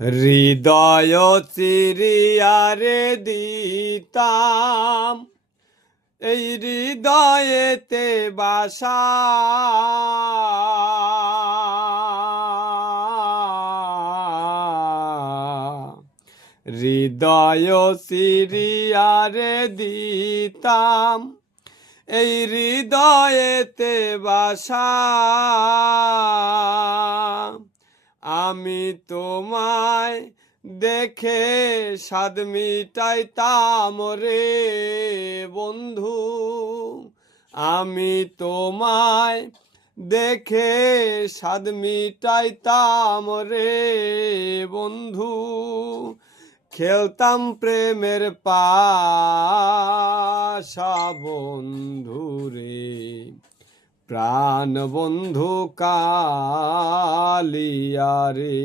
হৃদয় চিরিয়ারে দিতাম এই হৃদয়েতে বাসা, হৃদয় চিরিয়ারে দিতাম এই হৃদয়েতে বাসা। আমি তোমায় দেখে স্বাদ মিটাইতাম রে বন্ধু, আমি তোমায় দেখে স্বাদ মিটাইতাম রে বন্ধু। খেলতাম প্রেমের পাশা বন্ধু রে, প্রাণ বন্ধু কালিয়া রে।